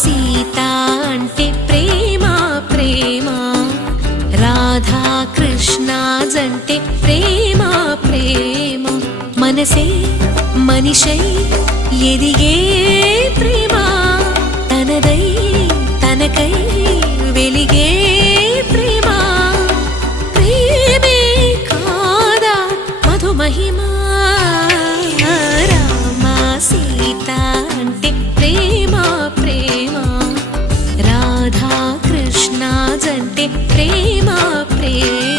సీత అంటే ప్రేమ ప్రేమ రాధా కృష్ణాజంటే ప్రేమ ప్రేమ మనసే మనిషై ఎదిగే ప్రేమ తనదై తనకై వెలిగే ప్రేమ ప్రేమే కాదా మధుమహిమా రామ సీతా అంటే ప్రేమ ప్రేమ